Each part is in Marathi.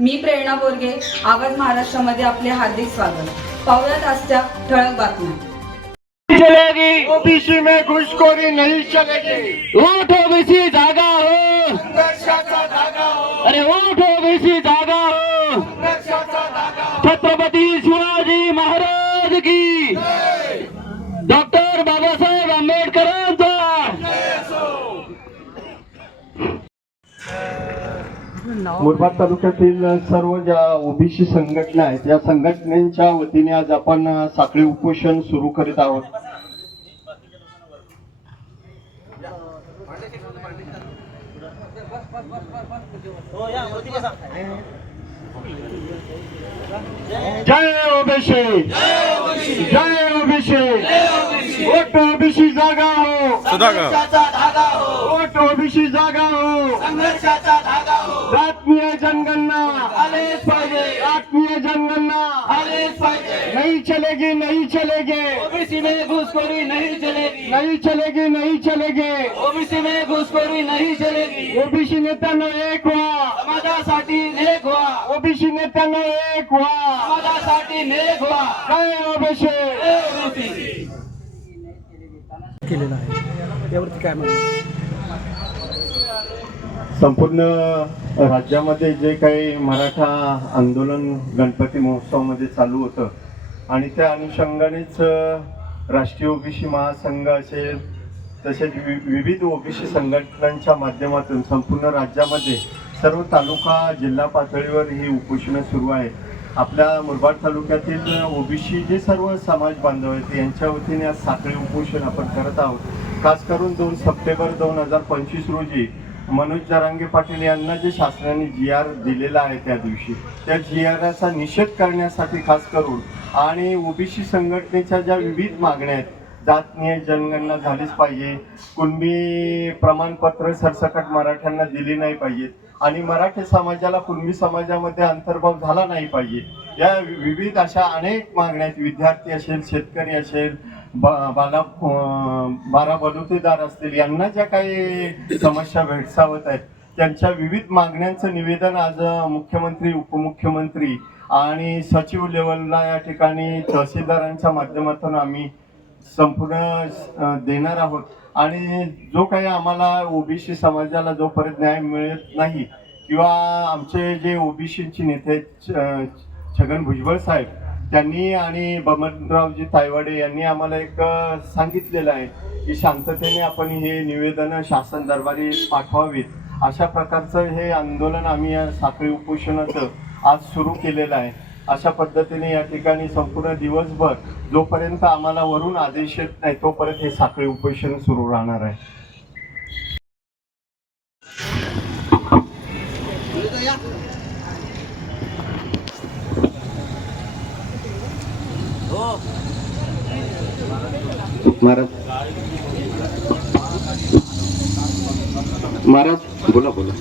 मी प्रेरणा बोरगे आवाज महाराष्ट्रामध्ये आपले हार्दिक स्वागत. पाहुयात आजच्या ठळक बातम्या. चलेगी. ओबीसी में घुसखोरी नहीं चलेगी. ऊठ ओबीसी जागा हो. धागा हो. अरे ऊठ ओबीसी जागा हो. हो. छत्रपती शिवाजी महाराज की. डॉक्टर बाबासाहेब आंबेडकरांचा मुरबाड तालुक्यातील सर्व ज्या ओबीसी संघटना आहेत या संघटनेच्या वतीने आज आपण साखळी उपोषण सुरू करीत आहोत. जय ओबीसी! जय ओबीसी! ओबीसी जागा हो! ओबीसी जागा हो. आत्मीय जनगणना. आलेच पाहिजे. आत्मीय जनगणना. आलेच पाहिजे. नहीं चलेगी नहीं चलेगी. ओबीसी में घुसखोरी नहीं चलेगी. नहीं चलेगी नहीं चलेगी. ओबीसी में घुसखोरी नहीं चलेगी. ओबीसी नेत्यांना एक व्हा. समाजासाठी नेक व्हा. ओबीसी नेत्यांना एक व्हा. समाजासाठी नेक व्हा. काय ओबीसी? केलेला आहे. यावरती काय संपूर्ण राज्यामध्ये जे काही मराठा आंदोलन गणपती महोत्सवामध्ये चालू होतं आणि त्या अनुषंगानेच राष्ट्रीय ओबीसी महासंघ असेल तसेच वि विविध ओबीसी संघटनांच्या माध्यमातून संपूर्ण राज्यामध्ये सर्व तालुका जिल्हा पातळीवर ही उपोषणं सुरू आहे आपल्या मुरबाड तालुक्यातील ओबीसी जे सर्व समाज बांधव आहेत यांच्या वतीने आज साखळी उपोषण आपण करत आहोत. खास करून दोन सप्टेंबर दोन हजार पंचवीस रोजी मनोज जरांगे पाटील यांना जे शासनाने जी आर दिलेला आहे त्या दिवशी त्या जी आरचा निषेध करण्यासाठी खास करून आणि ओबीसी संघटनेच्या ज्या विविध मागण्या आहेत जातनीय जनगणना झालीच पाहिजे कुणबी प्रमाणपत्र सरसकट मराठ्यांना दिली नाही पाहिजेत आणि मराठी समाजाला कुणबी समाजामध्ये अंतर्भाव झाला नाही पाहिजे या विविध अशा अनेक मागण्या आहेत. विद्यार्थी असेल शेतकरी असेल बा- बाला बारा बलुतेदार असतील यांना ज्या काही समस्या भेडसावत आहेत त्यांच्या विविध मागण्यांचं निवेदन आज मुख्यमंत्री उपमुख्यमंत्री आणि सचिव लेवलला या ठिकाणी तहसीलदारांच्या माध्यमातून आम्ही संपूर्ण देणार आहोत. आणि जो काही आम्हाला ओबीसी समाजाला जोपर्यंत न्याय मिळत नाही किंवा आमचे जे ओबीसीचे नेते छगन भुजबळ साहेब त्यांनी आणि बमनरावजी तायवाडे यांनी आम्हाला एक सांगितलेलं आहे की शांततेने आपण हे निवेदन शासन दरबारी पाठवावीत. अशा प्रकारचं हे आंदोलन आम्ही या साखळी उपोषणाचं आज सुरू केलेलं आहे. अशा पद्धतीने या ठिकाणी संपूर्ण दिवसभर जोपर्यंत आम्हाला वरून आदेश येत नाही तोपर्यंत हे साखळी उपोषण सुरू राहणार आहे. महाराज. महाराज बोला बोला.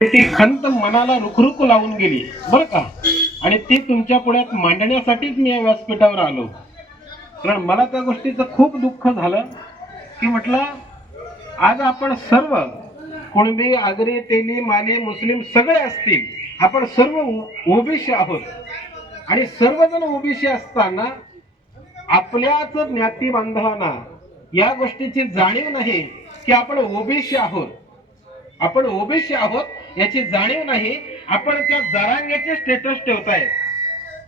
ती खंत मनाला रुखरुख लावून गेली बरं का? आणि ती तुमच्या पुढ्यात मांडण्यासाठीच मी या व्यासपीठावर आलो. कारण मला त्या गोष्टीचं खूप दुःख झालं की म्हटलं आज आपण सर्व कुणबी आगरी तेली माने मुस्लिम सगळे असतील आपण सर्व ओबीसी आहोत. आणि सर्वजण ओबीसी असताना आपल्याच ज्ञाती बांधवांना या गोष्टीची जाणीव नाही की आपण ओबीसी आहोत. आपण ओबीसी आहोत याची जाणीव नाही. आपण त्या जरांगेचे स्टेटस ठेवतायत.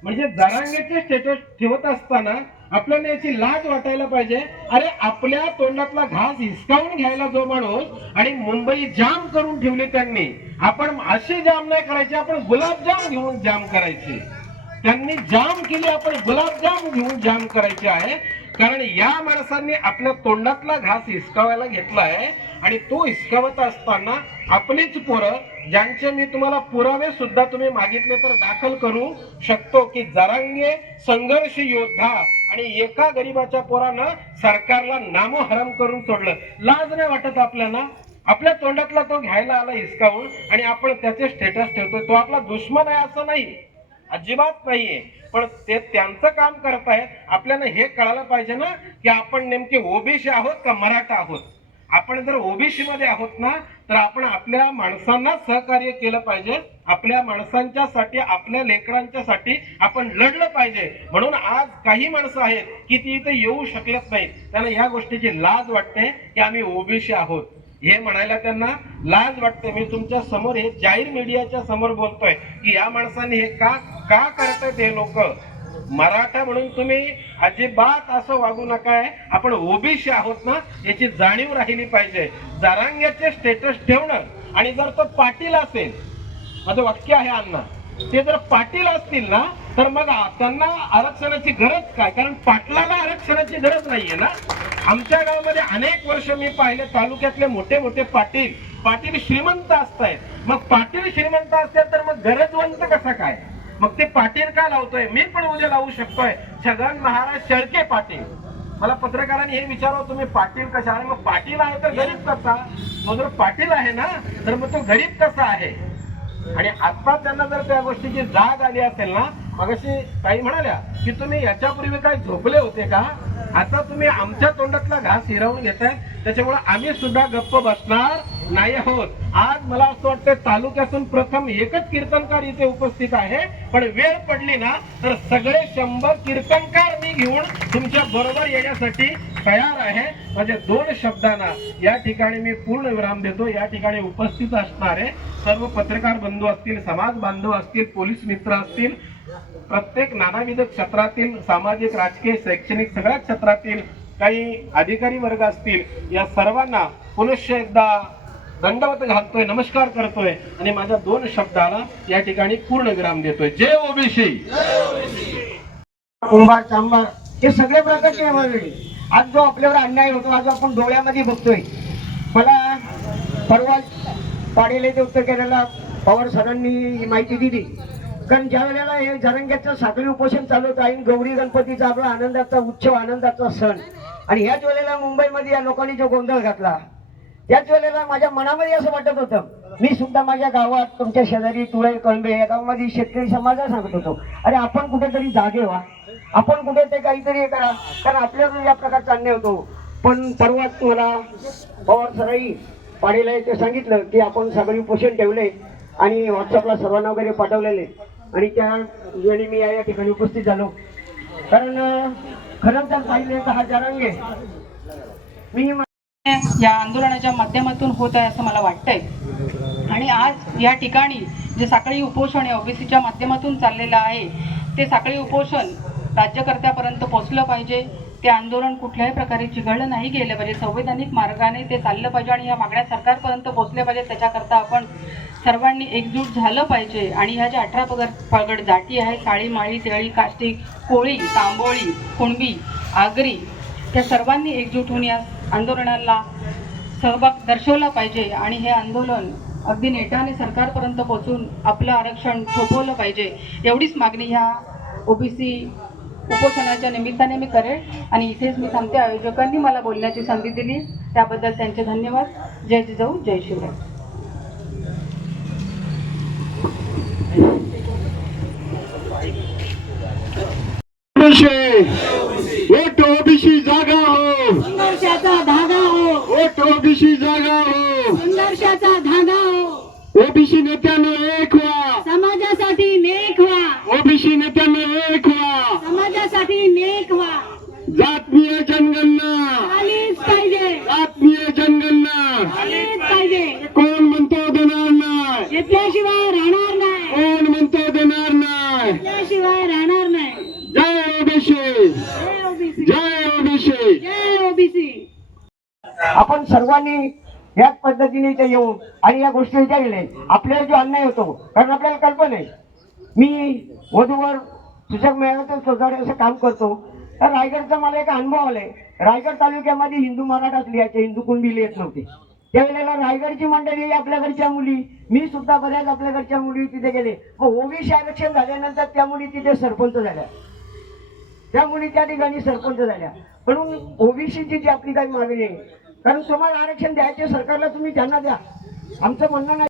म्हणजे जरांगेचे स्टेटस ठेवत असताना आपल्याला याची लाज वाटायला पाहिजे. अरे आपल्या तोंडातला घास हिसकावून घ्यायला जो माणूस आणि मुंबई जाम करून ठेवली त्यांनी. आपण असे जाम नाही करायचे आपण गुलाबजाम घेऊन जाम करायचे. त्यांनी जाम केली आपण गुलाबजाम घेऊन जाम करायचे आहे. कारण या माणसांनी आपल्या तोंडातला घास हिसकावायला घेतलाय आणि तो हिसकावत असताना आपलीच पोरं ज्यांचे मी तुम्हाला पुरावे सुद्धा तुम्ही मागितले तर दाखल करू शकतो की जरांगे संघर्ष योद्धा आणि एका गरीबाच्या पोरानं सरकारला नामोहरम करून सोडलं. लाज नाही वाटत आपल्याला? आपल्या तोंडातला तो घ्यायला आला हिसकावून आणि आपण त्याचे स्टेटस ठेवतोय. तो आपला दुश्मन आहे असं नाही. अजिबात नाहीये. पण ते त्यांचं काम करत आहेत. आपल्याला हे कळायला पाहिजे ना की आपण नेमके ओबीसी आहोत का मराठा आहोत? आपण जर ओबीसी मध्ये आहोत ना तर आपण आपल्या माणसांना सहकार्य केलं पाहिजे. आपल्या माणसांच्यासाठी आपल्या लेकरांच्यासाठी आपण लढलं पाहिजे. म्हणून आज काही माणसं आहेत की ती इथे येऊ शकलत नाहीत. त्यांना या गोष्टीची लाज वाटते की आम्ही ओबीसी आहोत. हे म्हणायला त्यांना लाज वाटते. मी तुमच्यासमोर हे जाहीर मीडियाच्या समोर बोलतोय की या माणसांनी हे का का करतायत हे लोक? मराठा म्हणून तुम्ही अजिबात असं वागू नका आपण ओबीसी आहोत ना याची जाणीव राहिली पाहिजे. जारांग्याचे स्टेटस ठेवणं. आणि जर तो पाटील असेल माझं वाक्य आहे अण्णा ते जर पाटील असतील ना तर मग त्यांना आरक्षणाची गरज काय? कारण पाटलाला आरक्षणाची गरज नाहीये ना. आमच्या गावामध्ये अनेक वर्ष मी पाहिले तालुक्यातले मोठे मोठे पाटील पाटील श्रीमंत असतायत. मग पाटील श्रीमंत असतात तर मग गरजवंत कसा काय? मग ते पाटील का लावतोय? मी पण उद्या लावू शकतोय. छगन महाराज शेळके पाटील. मला पत्रकारांनी हे विचारावं तुम्ही पाटील कशा आहे? मग पाटील आहे तर गरीब कसा? मग जर पाटील आहे ना तर मग तो गरीब कसा आहे? आणि आता त्यांना जर त्या गोष्टीची जाग आली असेल ना मगाशी ताई म्हणाल्या की तुम्ही याच्यापूर्वी काय झोपले होते का? आता तुम्ही आमच्या तोंडातला घास हिरावून घेताय. त्याच्यामुळे आम्ही सुद्धा गप्प बसणार नाही आहोत. आज मला असं वाटतं तालुक्यातून प्रथम एकच कीर्तनकार इथे उपस्थित आहे. पण वेळ पडली ना तर सगळे शंभर कीर्तनकार मी घेऊन तुमच्या बरोबर येण्यासाठी तयार आहे. माझ्या दोन शब्दांना या ठिकाणी मी पूर्ण विराम देतो. या ठिकाणी उपस्थित असणारे सर्व पत्रकार बंधू असतील समाज बांधव असतील पोलीस मित्र असतील प्रत्येक नानाविध क्षेत्रातील सामाजिक राजकीय शैक्षणिक सगळ्या क्षेत्रातील काही अधिकारी वर्ग असतील या सर्वांना पुनश्च एकदा दंडवत घालतोय नमस्कार करतोय आणि माझ्या दोन शब्दाला या ठिकाणी पूर्ण विराम देतोय. जय ओबीसी! कुंभार चांभार हे सगळे प्रकारचे आज जो आपल्यावर अन्याय होतो आज आपण डोळ्यामध्ये बघतोय. मला परवा पाडेले उत्तर केलेला पवार सरांनी ही माहिती दिली. कारण ज्या वेळेला हे जरंग्याचं साखळी उपोषण चालू होतं आणि गौरी गणपतीचा आपला आनंदाचा उत्सव आनंदाचा सण आणि ह्याच वेळेला मुंबईमध्ये या लोकांनी जो गोंधळ घातला त्याच वेळेला माझ्या मनामध्ये असं वाटत होतं मी सुद्धा माझ्या गावात तुमच्या शेजारी तुळे कळंबे या गावामध्ये शेतकरी समाजाला सांगत होतो अरे आपण कुठेतरी जागे व्हा आपण कुठेतरी काहीतरी हे करा कारण आपल्या या प्रकारचा अन्याय होतो. पण परवाच मला पवार सराई पाडेला ते सांगितलं की आपण सगळी उपोषण ठेवले आणि व्हॉट्सअपला सर्वांना वगैरे पाठवलेले आणि त्या वेळी मी या ठिकाणी उपस्थित झालो. कारण अं, खरं तर पाहिले तर हा जरांगे मी या आंदोलनाच्या माध्यमातून होत आहे असं मला वाटतंय. आणि आज या ठिकाणी जे साखळी उपोषण हे ओबीसीच्या माध्यमातून चाललेलं आहे ते साखळी उपोषण राज्यकर्त्यापर्यंत पोहोचलं पाहिजे. ते आंदोलन कुठल्याही प्रकारे चिघळलं नाही गेलं पाहिजे. संवैधानिक मार्गाने ते चाललं पाहिजे आणि या मागण्या सरकारपर्यंत पोचल्या पाहिजे त्याच्याकरता आपण सर्वांनी एकजूट झालं पाहिजे. आणि ह्या ज्या अठरा पगड पगड जाती आहेत साळी माळी तेळी काष्टी कोळी तांबोळी कुणबी आगरी त्या सर्वांनी एकजूट होऊन या आंदोलनाला सहभाग दर्शवला पाहिजे. आणि हे आंदोलन अगदी नेटाने सरकारपर्यंत पोचून आपलं आरक्षण थोपवलं पाहिजे. एवढीच मागणी ह्या ओबीसी उपोषणाच्या निमित्ताने मी करेल आणि इथेच मी थांबते आयोजकांनी मला बोलण्याची संधी दिली. त्याबद्दल त्यांचे धन्यवाद. जय जिजाऊ जय शिवराय. वोट ओबीसी जागा हो संघर्षाचा धागा हो वोट ओबीसी जागा हो संघर्षाचा धागा हो ओबीसी नेत्यांना एक व्हा समाजासाठी नेक व्हा ओबीसी नेत्यांना एक व्हा समाजासाठी नेक व्हा जातनीय जनगणना आलीच पाहिजे जातनीय जनगणना आलीच पाहिजे कोण म्हणतो देणार नाही घेतल्याशिवाय राहणार नाही कोण म्हणतो देणार नाही घेतल्याशिवाय राहणार नाही जय ओबीसी जय ओबीसी जय ओबीसी. आपण सर्वांनी याच पद्धतीने इथे येऊन आणि या गोष्टी विचारले. आपल्याला जो अन्याय होतो कारण आपल्याला कल्पना आहे. मी वधूवर सूचक मेळाव्याचं स्वतः असं काम करतो. तर रायगडचा मला एक अनुभव आलाय. रायगड तालुक्यामध्ये हिंदू मराठाच लिहायचे हिंदू कुंडी लिहित नव्हते. त्यावेळेला रायगडची मंडळी आपल्याकडच्या मुली मी सुद्धा बऱ्याच आपल्याकडच्या मुली तिथे गेले. मग ओबीसी आरक्षण झाल्यानंतर त्या मुली तिथे सरपंच झाल्या. त्या मुली त्या ठिकाणी सरपंच झाल्या. म्हणून ओबीसीची जी आपली काही मागणी आहे कारण तुम्हाला आरक्षण द्यायचे सरकारला तुम्ही त्यांना द्या. आमचं म्हणणं नाही.